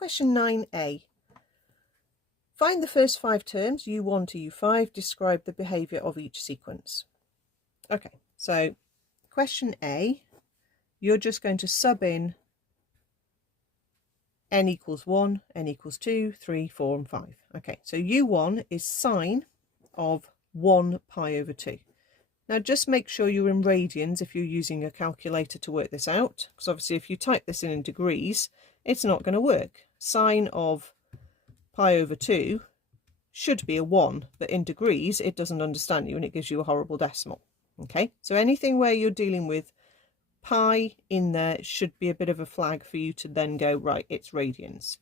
Question 9a. Find the first 5 terms, U1 to U5, describe the behaviour of each sequence. Okay, so question A, you're just going to sub in n equals 1, n equals 2, 3, 4 and 5. Okay, so U1 is sine of 1 pi over 2. Now just make sure you're in radians if you're using a calculator to work this out, because obviously if you type this in degrees, it's not going to work. Sine of pi over 2 should be a 1, but in degrees it doesn't understand you and it gives you a horrible decimal. Okay, so anything where you're dealing with pi in there should be a bit of a flag for you to then go, right, it's radians.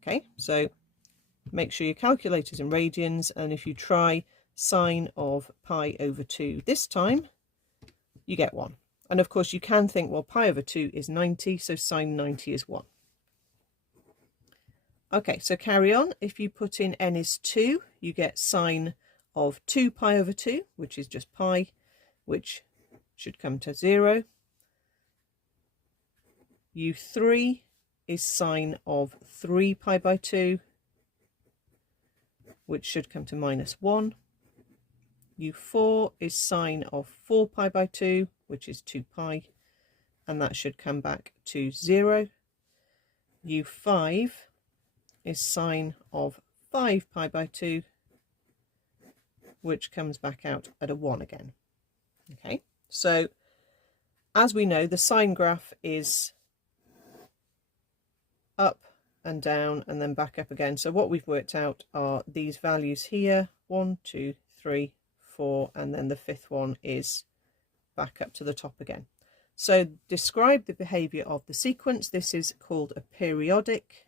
Okay, so make sure your calculator's in radians, and if you try sine of pi over 2 this time, you get 1. And of course you can think, well, pi over 2 is 90, so sine 90 is 1. Okay, so carry on. If you put in n is 2, you get sine of 2 pi over 2, which is just pi, which should come to 0. U3 is sine of 3 pi by 2, which should come to minus 1. U4 is sine of 4 pi by 2, which is 2 pi, and that should come back to 0. U5 is sine of 5 pi by 2, which comes back out at a 1 again. Okay, so as we know, the sine graph is up and down and then back up again. So what we've worked out are these values here, 1, 2, 3, 4, and then the 5th one is back up to the top again. So describe the behavior of the sequence. This is called a periodic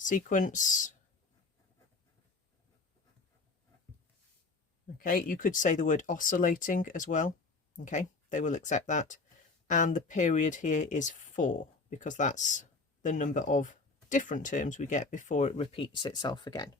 sequence. Okay, you could say the word oscillating as well. Okay, they will accept that. And the period here is 4, because that's the number of different terms we get before it repeats itself again.